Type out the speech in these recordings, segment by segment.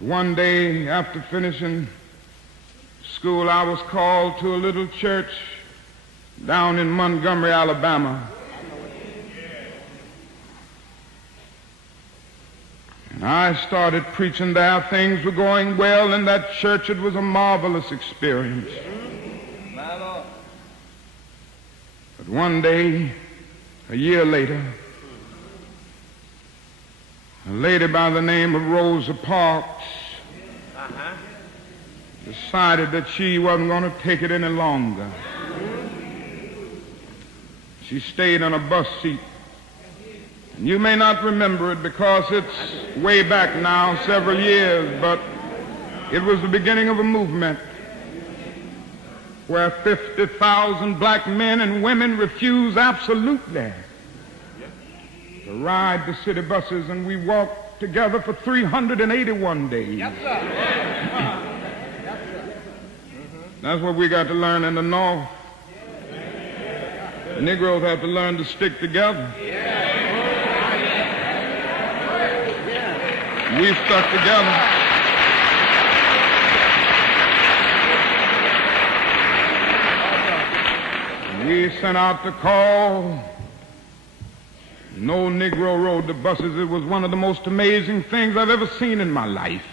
One day after finishing school, I was called to a little church down in Montgomery, Alabama. And I started preaching there. Things were going well in that church. It was a marvelous experience. But one day, a year later, a lady by the name of Rosa Parks decided that she wasn't going to take it any longer. She stayed on a bus seat. And you may not remember it because it's way back now, several years, but it was the beginning of a movement where 50,000 black men and women refused absolutely to ride the city buses, and we walked together for 381 days. Yes, sir. That's what we got to learn in the North. The Negroes have to learn to stick together. We stuck together. We sent out the call. No Negro rode the buses. It was one of the most amazing things I've ever seen in my life.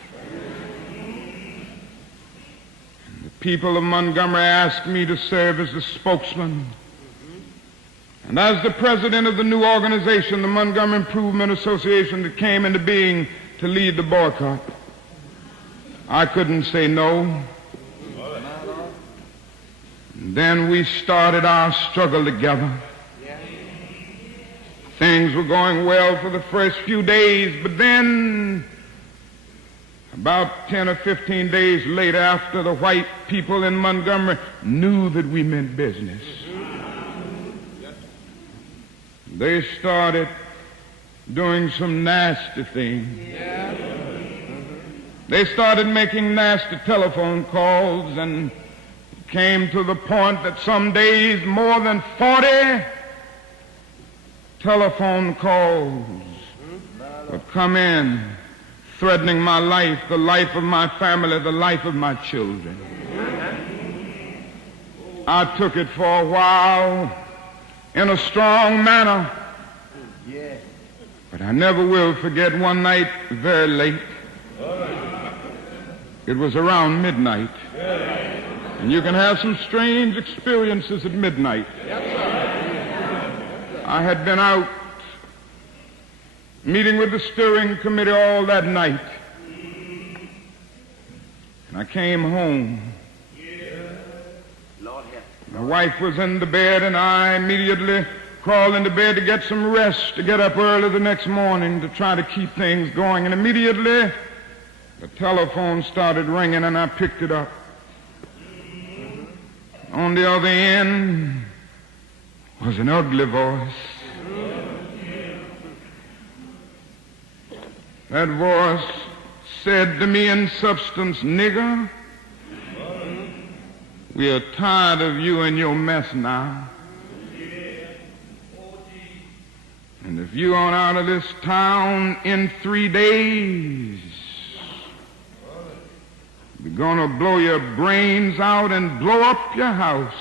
And the people of Montgomery asked me to serve as the spokesman. And as the president of the new organization, the Montgomery Improvement Association, that came into being to lead the boycott, I couldn't say no. And then we started our struggle together. Things were going well for the first few days, but then about 10 or 15 days later, after the white people in Montgomery knew that we meant business, they started doing some nasty things. They started making nasty telephone calls, and it came to the point that some days more than 40 telephone calls would come in, threatening my life, the life of my family, the life of my children. I took it for a while in a strong manner, but I never will forget one night very late. It was around midnight, and you can have some strange experiences at midnight. I had been out meeting with the steering committee all that night, and I came home. My wife was in the bed, and I immediately crawled into bed to get some rest, to get up early the next morning to try to keep things going. And immediately the telephone started ringing, and I picked it up. On the other end was an ugly voice. That voice said to me in substance, "Nigger, we are tired of you and your mess now. And if you aren't out of this town in 3 days, we're going to blow your brains out and blow up your house."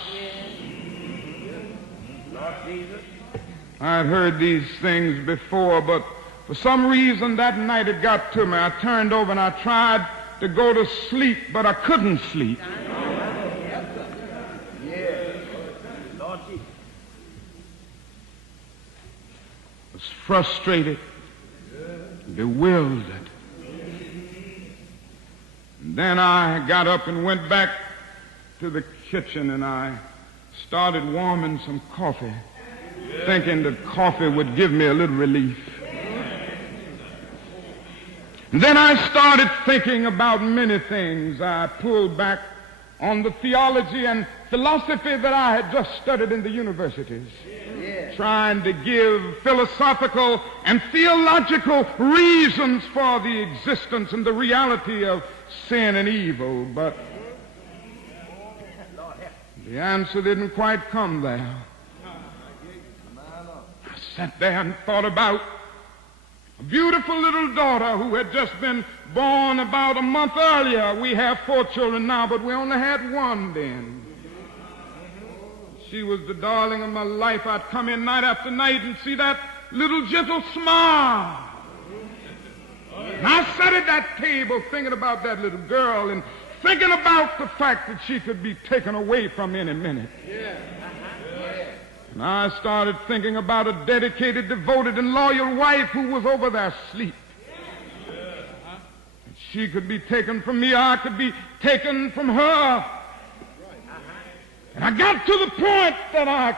I had heard these things before, but for some reason that night it got to me. I turned over and I tried to go to sleep, but I couldn't sleep. I was frustrated, bewildered. And then I got up and went back to the kitchen, and I started warming some coffee, thinking that coffee would give me a little relief. And then I started thinking about many things. I pulled back on the theology and philosophy that I had just studied in the universities, trying to give philosophical and theological reasons for the existence and the reality of sin and evil. But the answer didn't quite come there. I sat there and thought about a beautiful little daughter who had just been born about a month earlier. We have 4 children now, but we only had 1 then. She was the darling of my life. I'd come in night after night and see that little gentle smile. And I sat at that table thinking about that little girl and thinking about the fact that she could be taken away from me any minute. And I started thinking about a dedicated, devoted, and loyal wife who was over there asleep. She could be taken from me, I could be taken from her. And I got to the point that I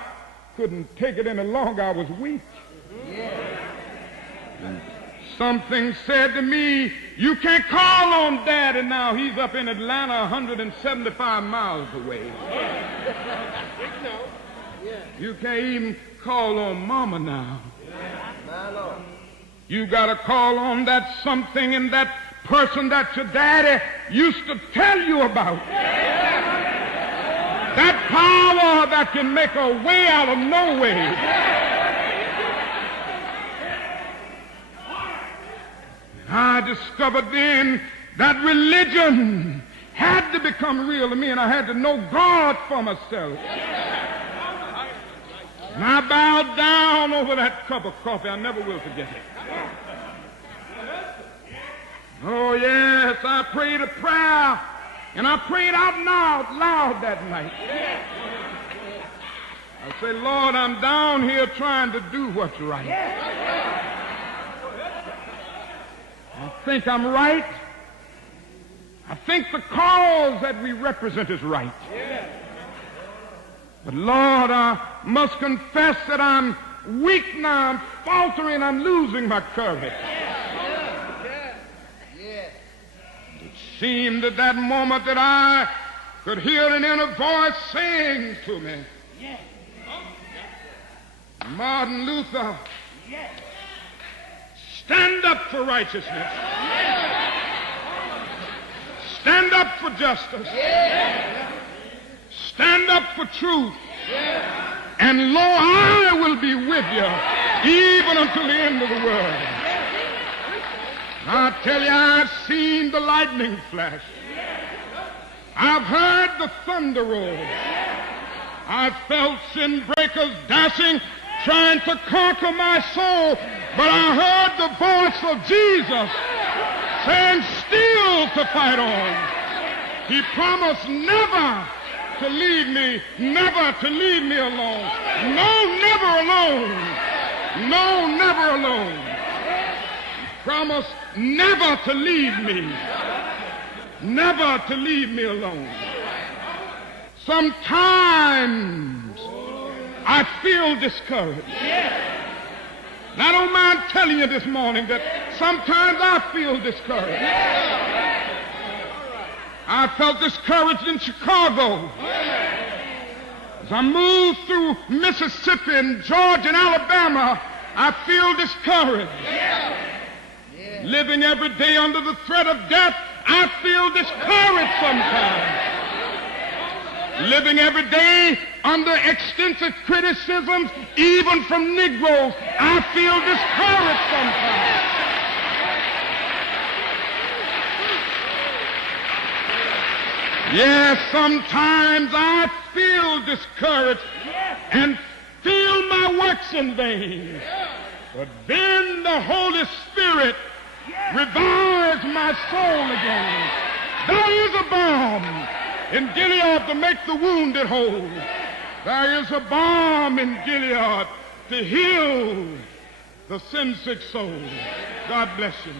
couldn't take it any longer. I was weak. And something said to me, you can't call on Daddy now. He's up in Atlanta 175 miles away. You can't even call on Mama now. You got to call on that something and that person that your daddy used to tell you about. That power that can make a way out of no way. I discovered then that religion had to become real to me, and I had to know God for myself. And I bowed down over that cup of coffee. I never will forget it. Oh, yes, I prayed a prayer, and I prayed out loud that night. I said, Lord, I'm down here trying to do what's right. I think I'm right. I think the cause that we represent is right. But Lord, I must confess that I'm weak now, I'm faltering, I'm losing my courage. It seemed at that moment that I could hear an inner voice saying to me, Martin Luther, stand up for righteousness. Stand up for justice. Stand up for truth. And lo, I will be with you even until the end of the world. I tell you, I've seen the lightning flash. I've heard the thunder roll. I've felt sin breakers dashing, trying to conquer my soul. But I heard the voice of Jesus saying, still to fight on. He promised never to leave me, never to leave me alone. No, never alone. No, never alone. He promised never to leave me, never to leave me alone. Sometimes I feel discouraged. And I don't mind telling you this morning that sometimes I feel discouraged. I felt discouraged in Chicago. As I moved through Mississippi and Georgia and Alabama, I feel discouraged. Living every day under the threat of death, I feel discouraged sometimes. Living every day under extensive criticisms, even from Negroes, I feel discouraged sometimes. Yes, sometimes I feel discouraged and feel my works in vain. But then the Holy Spirit revives my soul again. There is a balm in Gilead to make the wounded whole. There is a balm in Gilead to heal the sin-sick soul. God bless you.